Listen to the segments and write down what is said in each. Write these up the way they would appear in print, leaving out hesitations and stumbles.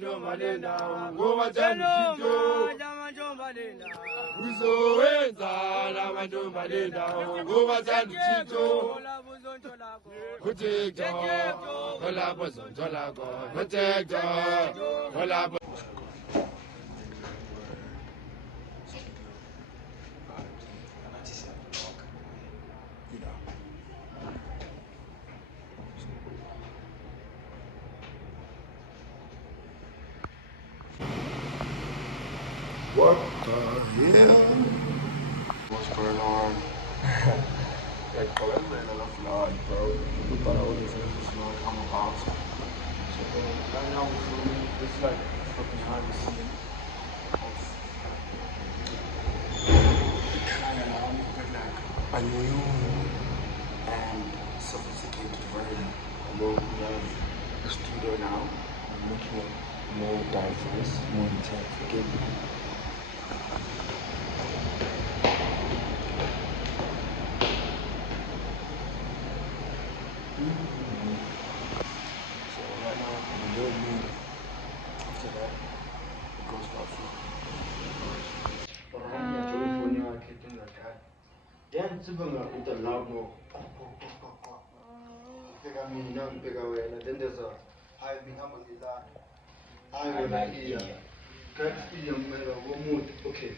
manjombalenda ngoba chanjito uzowenza la manjombalenda ngoba chanjito kuthixo olapho zonke lakho kuthixo olapho What the hell? What's going on? Like, bro, I'm playing a lot of flood, bro. People thought I wouldn't finish this vlog. I'm about to. So, right now we're filming. This is like fucking behind the scene of a new and sophisticated version. Although we have a studio now, we're making it more diverse, more intense. Again, so right now I'm in a good mood. After that, it goes about food. Then with a loud no. Then there's a high bihamulila. Okay.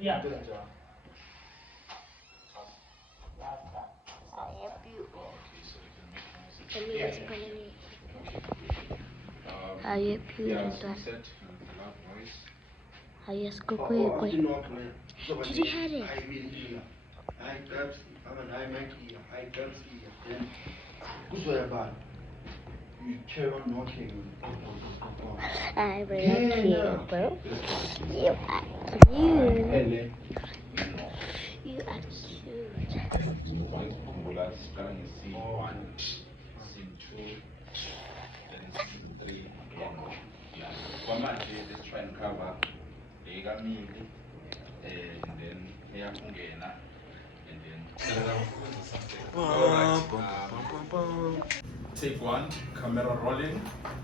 Yeah. Did you hear it? You carry on knocking. I really care, bro. You are cute. You are cute. One, scene 2, then scene 3. Yeah. Let's try and cover the Gamili, and then Yakungena, and then. Alright. Take 1, camera rolling,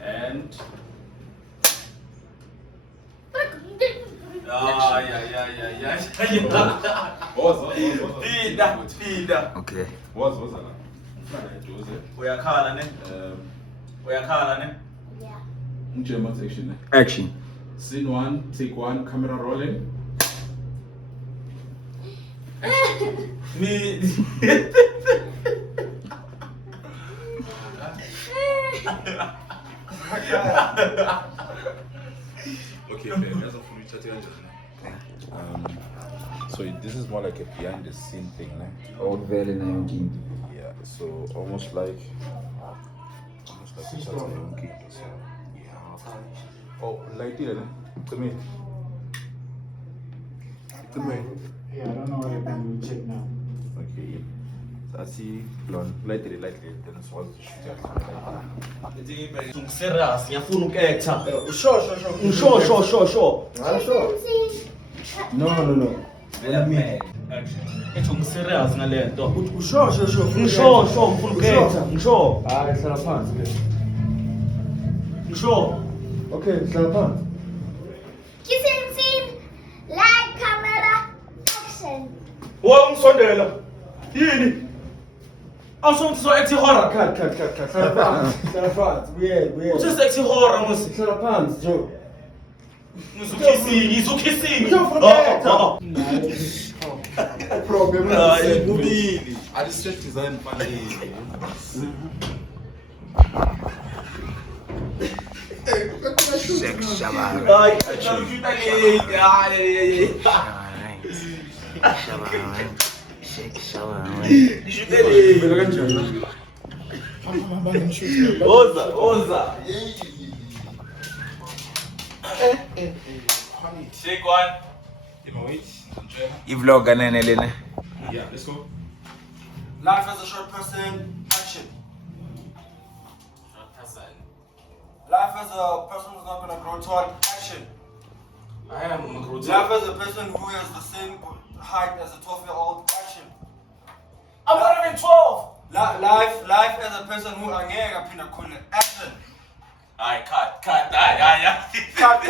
and. Yeah. Feeder. Okay. What's that? Uyakhala ne? Yeah. German section. Action. Scene 1, take 1, camera rolling. Me. Okay, that's a full chat. So this is more like a behind the scene thing, né? Old Valley Nayonking. Yeah, so almost like a Saturday King. So yeah. Oh, light it, to me. Yeah, I don't know what happened. We'll check now. Okay. So I see blonde, light it, then it's what to shoot at. Serious, ngiyafuna uku-actor. Sure. Sure. I'm sure. No. Ethi ngiserious ngale nto. Sure. Ngisho ngifuna uku-actor. Ngisho. Hayi, hlala phansi ke. Ngisho. Okay, hlala phansi. Kissing scene, light camera, action. Wo ngisondela. Yini? Awusho ukuthi so-act horror. Cut. Hlala phansi. Weird. Uthi se-act horror musi. Hlala phansi, Joe. Ngizukissing. Problem. Mubili. I just set design funny. Ay, Oza. Take 1. I-vlog anene lena. Yeah, let's go. Life as a short person, action. Short person. Life as a person who's not gonna grow tall, action. I am gonna grow Life as a person who has the same height as a 12-year-old, action. I'm not even 12. Life as a person who angeke aphinda khona. Action. Aye, cut. Aye. Cut.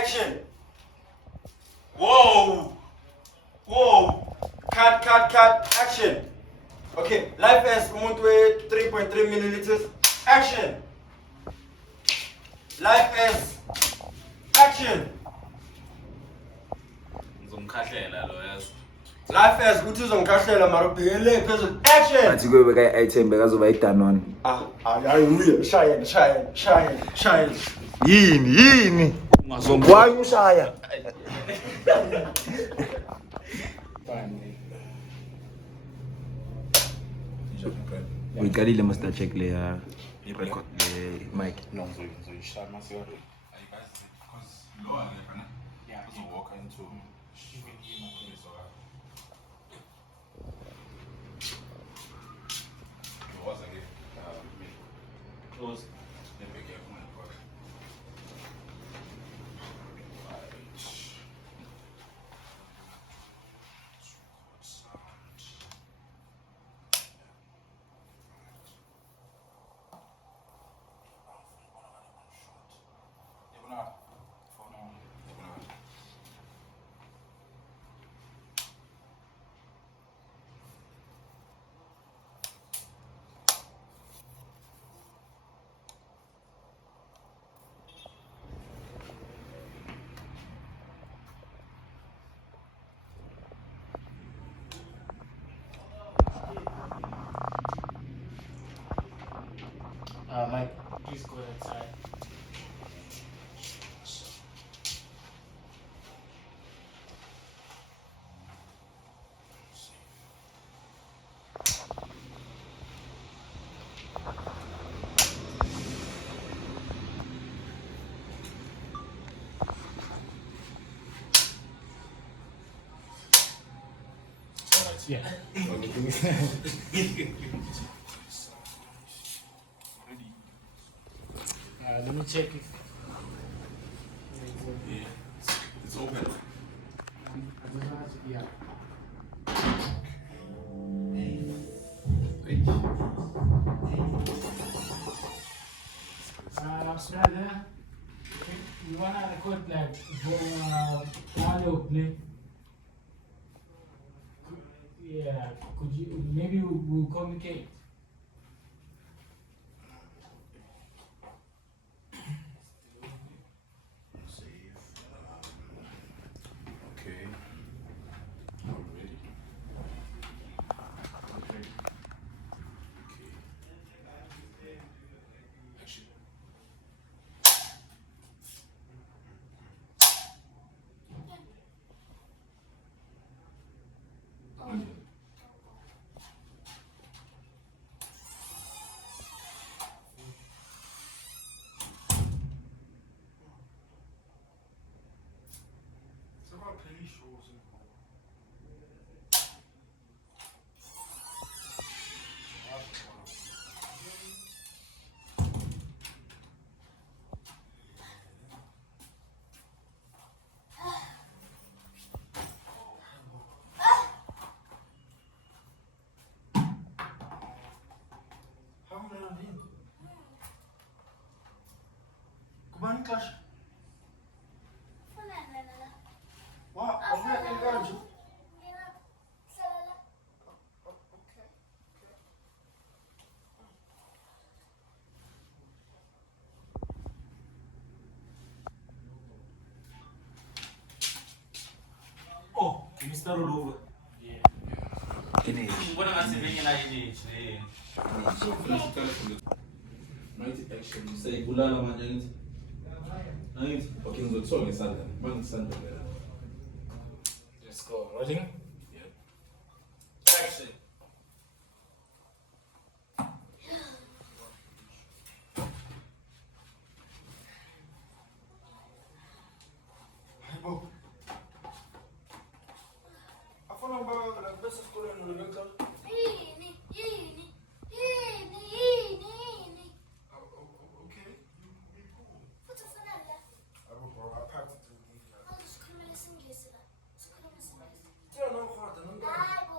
Action. Whoa. Cut. Action. Okay. Life as umuntu we 3.3 milliliters. Action. Life as. Action. Ngizomkhahlela lo yazi. Life as uthi uzongikahlela mara ubhekele phezulu. Action. Athi kube ka item bekazoba idanone. Hayi shaya. Yini? Why ushaya? Uyiqalile master check le ya record le mic. No, ngizoyishaya masiya. Ayikazi because lo angekho na. Yeah, uzowalk into close. Let me get one. Mike, please go outside. Yeah. Let me check if. Yeah, it's open. Yeah. Brother, you wanna record like audio play? Yeah, could you maybe we'll communicate? Okay. I'm ready. Action. Kubani clash? What? Oh, can you start all over? Yeah. What am I saying? Mighty action. You say bulala manje. Right? Okay, ngizothola ngesandla. Bangisandla la. Let's go. Ready? Yeah. Action. Bo. Afuna ngibaka la bese esikoleni ulecture. Yini. Okay. Futhi ufunani la? Abo bro, I packed it with these guys. Awusikhulumela isingisi la. Sikhuluma isingisi. Tell no father, no. Hayi bo.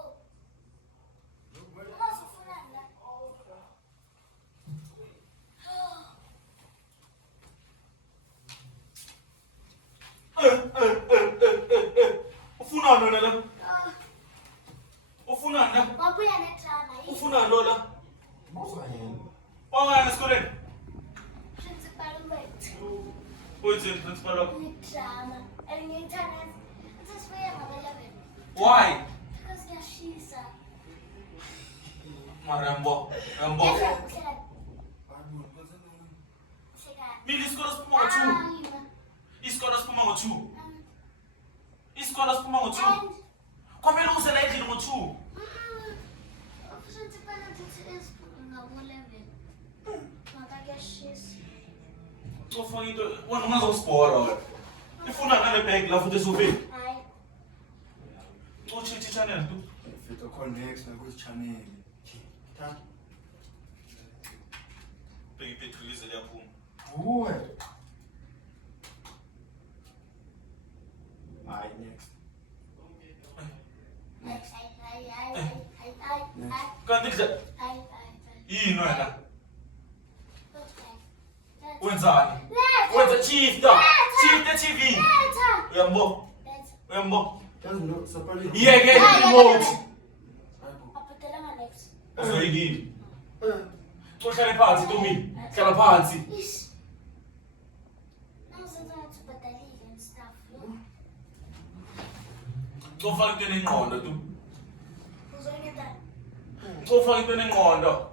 Where? Ungazi khona la? Ufunani la? Wabuya nedrama. Ufunani lo la? Mawuzwa yini? Wangana esikoleni? Principal wethu. Uthi principal wakho. Idrama. And ngiyithanda. Sesibuye ngabo-11. Why? Because kuyashisa. Marambo. Rambo. Hleka. Mina isikolo siphuma ngo-2. Isikolo siphuma ngo-2. Isikolo siphuma ngo-2. Kwamele uze la endlini ngo-2. Principal uthi ngabo-11. Ngoba kuyashisa. Ufaka into wena ungazosibhora wena. Ifuna nale bag la futhi esofeni. Hayi. Uchi channel tu. Fika connect na ku channel. Ta. Bheka ipetrol ize liyaphuma. Uwe. Hayi next. Kanti kudla yini wena? Wenzani? Wenza chief da. Chief the TV. Uyambo? Uyambo? Doesn't know sapali. Yeke remote. Uzoyini? Uhlale phansi Tomini. Hlala phansi. Ufaka into enengqondo tu. Ufaka into enengqondo.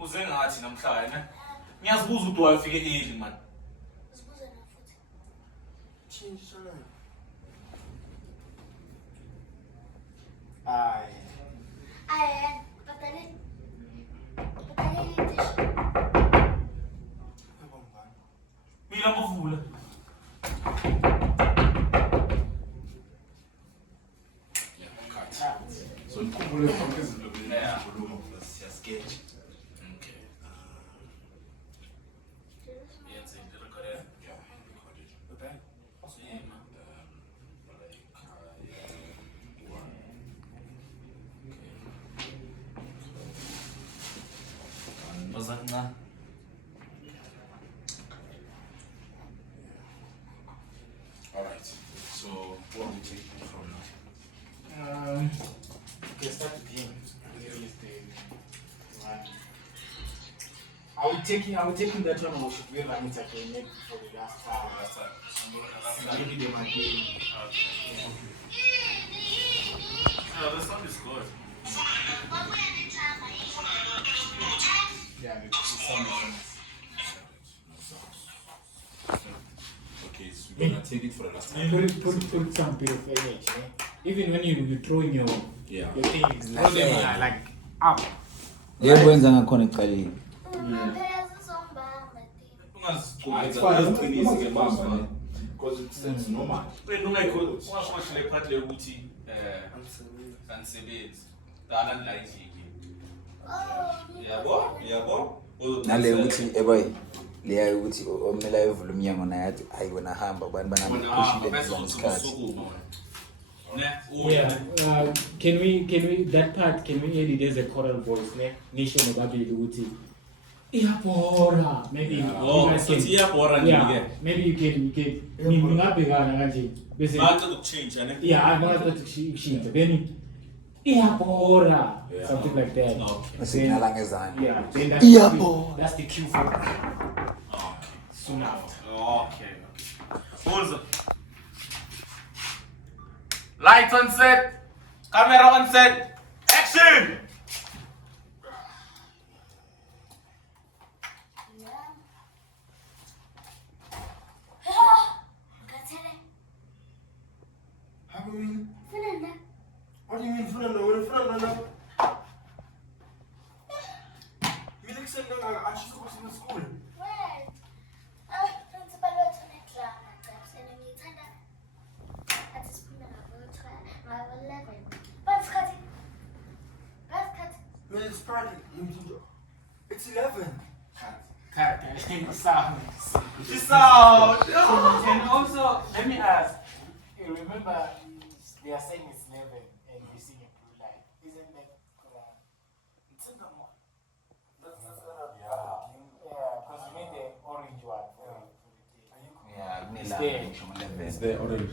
Uze ngathi namhlanje ne? Ngiyazibuza ukuthi wafike early man. Change channel. Hayi. Mina ngivula. So nikhumbule konke izinto bengikhuluma plus siya sketch. Okay. Yenze into record. Yeah, recorded. Okay. Yeah man. Bazanga. Alright. So what are we taking from now? Okay, start with him. This is the one. Are we taking that one or should we run it again maybe for the last time? Last time. Maybe they might be. Yeah, the sound is good. Yeah, the sound is nice. Okay, so we're gonna take it for the last time. Put some bit of edge. Even when you throwing your thing is like up. Yekwenza ngakhona ekuqaleni. Ungazigqokisa Because it seems normal. wena ungakhohle le part le ukuthi angisebenzi. Dala la endlini. Yabo? Nale ukuthi eboy leya ukuthi omela evula umnyango naye athi hayi wena hamba abantu banamkhushile ngesikhathi. Yeah. Can we that part can we edit as a choral voice? Ne? Nisho nobabili ukuthi iyabhora. Maybe you guys can. Yeah. Maybe you can. Ngingabhekana kanje. Bese. Change ne? Yeah, I want to change. Then iyabhora. Something like that. Signala ngezandla. Yeah. Then that's the cue for. Soon after. Okay. Pause. Lights on set. Camera on set. Action! How do you mean? What do you mean, Fernando? What is Fernando? You like saying that I should go to school? Man, it's Friday. It's 11. Sounds. Peace out. And also, let me ask. You remember they are saying it's 11 and you see a blue light. Isn't that Quran? It's in the morning. there. It's there already.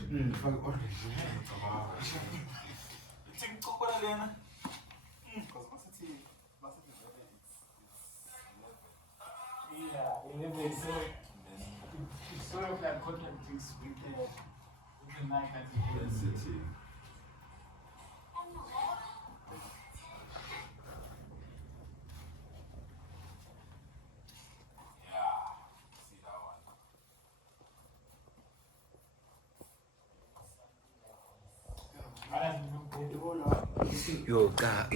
Yeah, 11. So it's sort of like contradicts with the night at the City. Yo, God.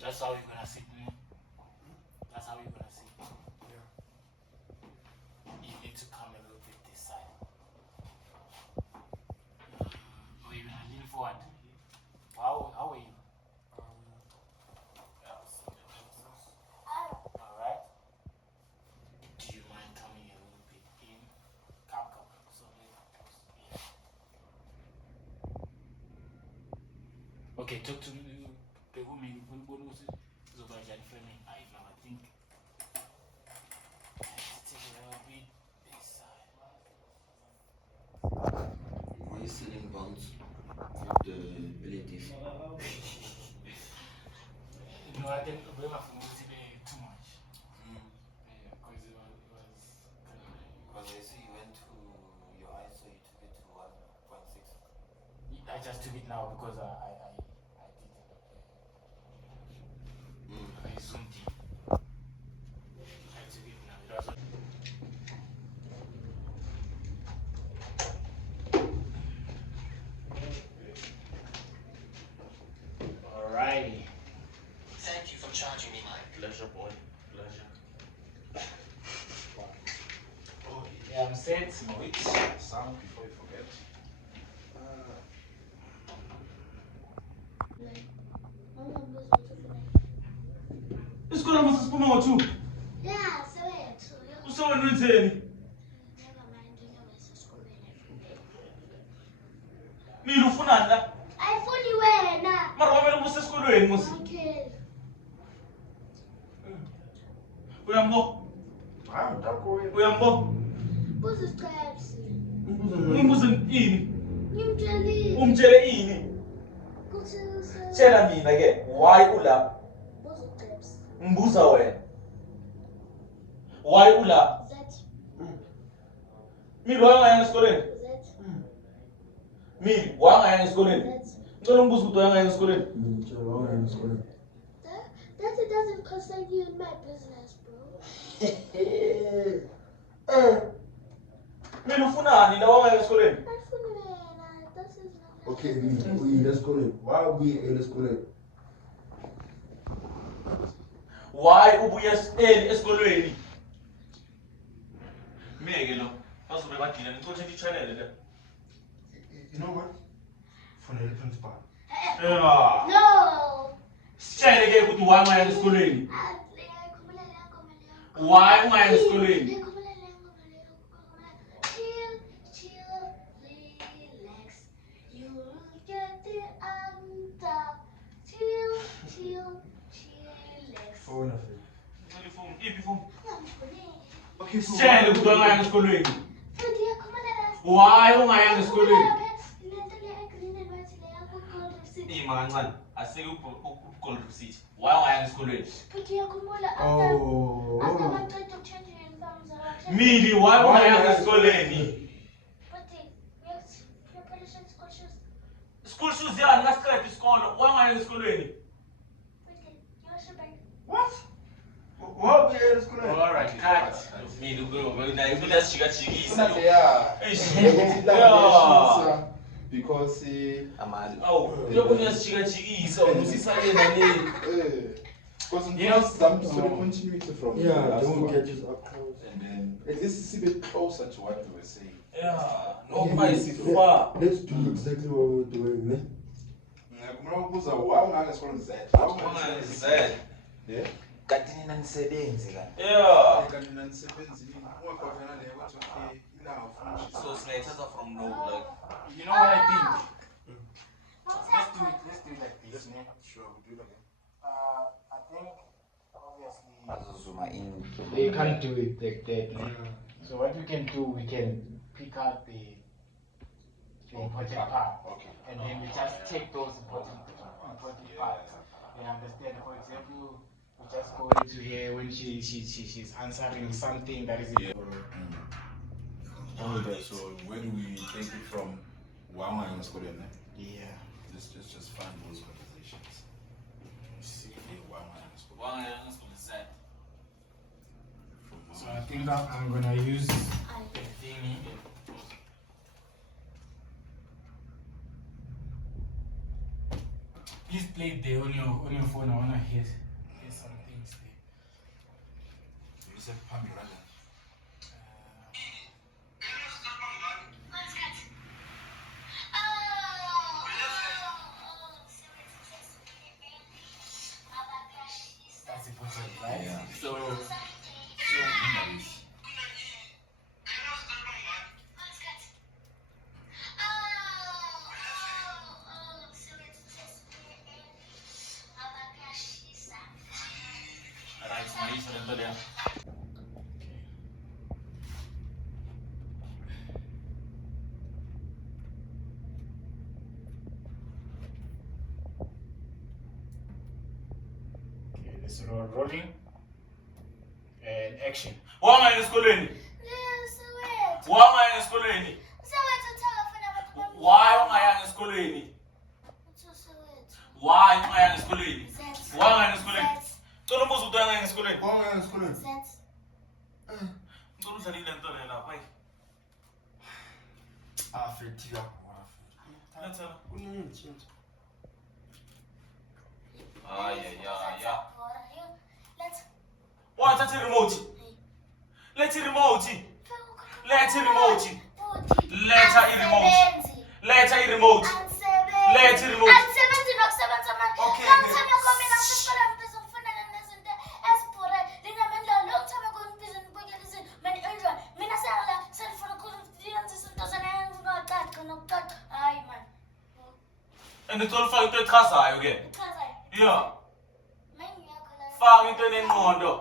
That's how you're gonna sit, man. That's how you're gonna sit. Yeah. You need to come a little bit this side. Or you're gonna lean forward. How are you? Alright. Do you mind coming a little bit in? Come. So yeah. Okay, talk to me. The woman, when was it? So by Jan Fleming, I think. Take a little bit this side. Why are you selling bonds with the ladies? No, I think we have to move it too much. Yeah, because it was Because I see you went to your eyes, so you took it to 1.6. I just took it now because I zoomed in. I took it now. It was alrighty. Thank you for charging me, Mike. Pleasure, boy. Pleasure. Oh, yeah, I'm set. Wait, sound before you forget. Isikolo mase siphuma ngo-2. Yeah, so it. Usewena wenzeni? Never mind, you know it's a school. Mina ufunani la? Ayifuni wena. Mara wavele ubusesikolweni musi. Okay. Uyambo? Uyambo? Buza isiqepsi. Ngimbuze ini? Ngimtshelile. Umtshele ini? Kuthi Tshela mina ke, why ula? buza isiqepsi. Ngibuza wena. Why ula? That. Mina wangaya esikoleni? That. Mina wangaya esikoleni? That. Ngicela ungibuze ukuthi wangaya esikoleni. That it doesn't concern you in my business, bro. Mina ufunani la wangaya esikoleni? Ayifuni wena. That is not. Okay, let's go. Why are we let's go? Why ubuya esikolweni? Meke lo. Bazobe badila ngicothe i-channel le. You know what? For the principal. Yeah. No. Sitshele ke ukuthi why ungaya esikolweni? Why ungaya esikolweni? Chill, relax. You'll get the answer. Chill, relax. Phone of it. Ngicela ifoni, iphi ifoni? Okay, so Sitshele ukuthi ungaya esikolweni. Futhi yakhumbula Why ungaya esikolweni? Imancane, asike ugold receipt. Why ungaya esikolweni? oh. Mili, why ungaya esikoleni? School shoes yani ngasiqeda isikolo. Why ungaya esikolweni? What? Why are we at school? All right, cut. Mili, ubona ibula sijikajikisa. Yeah. Eish. Yeah. Yeah. because Amali. Oh, look when you're chicken, so you see something because You know, some sort of continuity from the last don't one. get this up close. And then at least it's a bit closer to what we were saying. Yeah, no price far. Let's do exactly what we're doing, man. Why unga esikolweni zethu? Wanga Z. Yeah. Kanti nina nisebenzi la. Yeah. Kanti nanisebenzini ungaqophela le ukuthi okay ila ufuna ushisa. So sinayithatha from no like. You know what I think? Let's do it like this, man. Sure, we'll do it again. I think obviously Azozuma in. they can't do it like that. Man. So what we can do, we can pick out the important part, Okay. and then we just take those important parts. You understand? For example, we just go into here when she's answering something that is important. Okay, so where do we take it from? Wama in school, Yeah. Let's just find those conversations. See Wama in school. Wanga Z. So I think I'm gonna use the thingy. Please play it there on your phone. I wanna hear some things there. You said Pammy, right? That's important, right? Yeah. So Right, maisha endelea. okay, this rolling and action. Wanga esikoleni. Soweto. Wanga esikoleni. Soweto uthakafuna abantu bami. Why ungayanga esikoleni? Utho Soweto. Why ungayanga esikoleni? Zet. Wanga esikoleni. Zet. Cela umbuzo ukuthi uyanga esikoleni. Wama in school. Zet. Ngicela udlalile nto le lapha. Hayi. Afetia. Lethela. Kunentshintsho. Hayi ya. Let's Wathatha i-remote. Letha i-remote. Letha i-remote. Letha i-remote. Letha i-remote. Letha i-remote. Angisebenzi nokusebenza manje. Okay, Ngithanda komina esikoleni bese ngifuna nezinto ezibhore. Linamendlalo lokuthama kwempilo nibukela izinto. Mina enjoy. Mina sengala selifuna ukuyenza izinto zanayenza nokucaca. Hayi man. And ngicela ufake into echazayo ke. Ichazayo. Yeah. Mina ngiyakhola. Faka into enengqondo.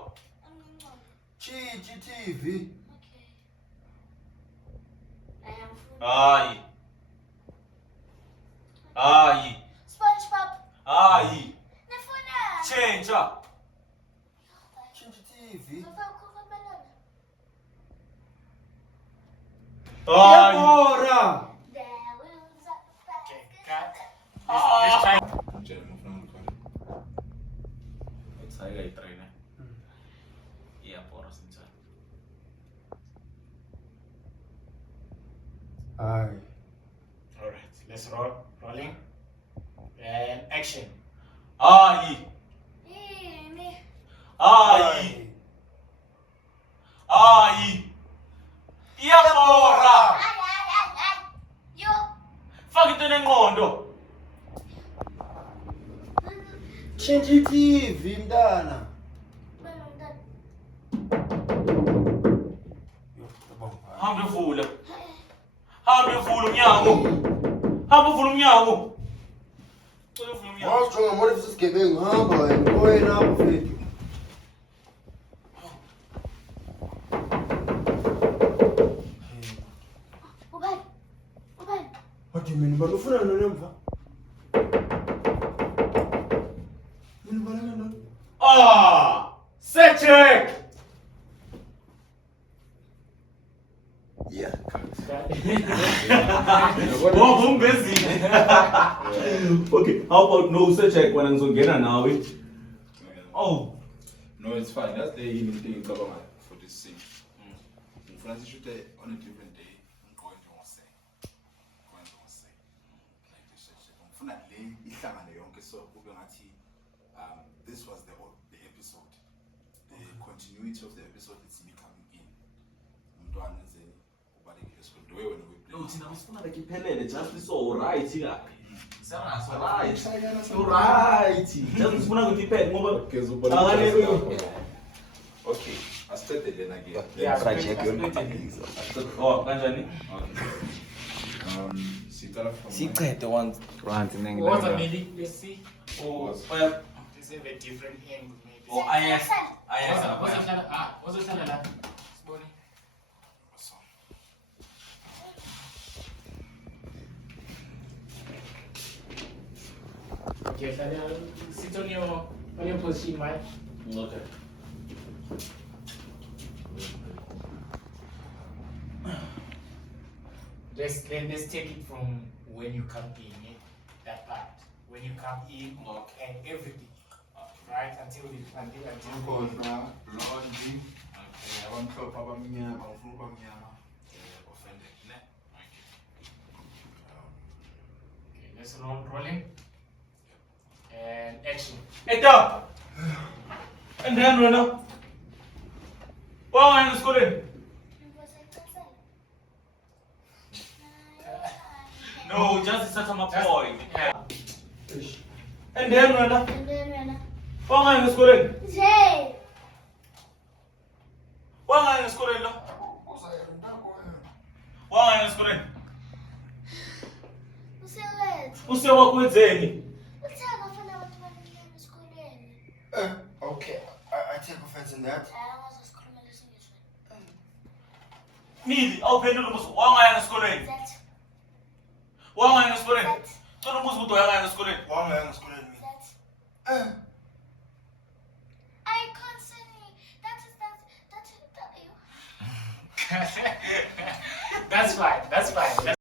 Angingcono. GTV. Okay. I am food. Hayi. Hayi. SpongeBob. Hayi. Nifuna. Change. GTV. Ngifuna ukukhuluma. Hayi. Bora. There was a Okay, cut. Ah. Let's try. Mtshela ngifuna ukukhona. Uthayika i-train. Iyabhora sinjani. Aye. All right, let's rolling and action. Hayi. Yini? Hayi. Hayi. Iyabhora. Ay. Yo. Faka into enengqondo. GTV mntana. Wena mntana. Hamba uvula. Hamba uvula umnyango. Hamba uvula umnyango. Cela uvula umnyango. Wawujonga manje sisigebengu hamba wena. Oyena apho mfethu. Ubani? Wathi mina banufuna nonemva. Mina balana no. Ah! Set check. Yeah. Oh, bombezile. Okay, how about no set check when ngizongena nawe? Oh, No, it's fine. That's the healing thing for this scene. Ngifuna sishute on a different day. Ngigqoke njengoSay. ngifuna le ihlangane yonke so kube ngathi this was the episode, the continuity of the episode is becoming in umntwana enzeni ubalekile so do wena No, thina usifuna like iphelele just so right kahle. Right. Just sifuna ukuthi iphele ngoba okay asithethe lena ke project yonibhaliza Oh, kanjani? sicala from sicede once What's the nengila meaning? Let's see. Oh, Let's have a different angle, maybe. oh, ayes. What's the channel? Okay, sit on your position, Mike. Okay. Let's take it from when you come in, that part. When you come in and everything. Right? Until Kodwa laundry abamhlophe abamnyama ufuna ubamnyama Offended, ne? Okay, let's rolling. And action. Eta. And then wena. Wangaya esikoleni? No, just such a point. And then wena. Wangaya esikoleni? Jay. Wangaya esikoleni la? Wangaya esikoleni? Use wakwenzeni? Okay, I take offense in that. Mili, awuphendula umbuzo. Wangaya esikoleni? Wangaya esikoleni? Cela umbuzo ukuthi wangaya esikoleni. Wangaya esikoleni mina. I can't say that is you. That's fine.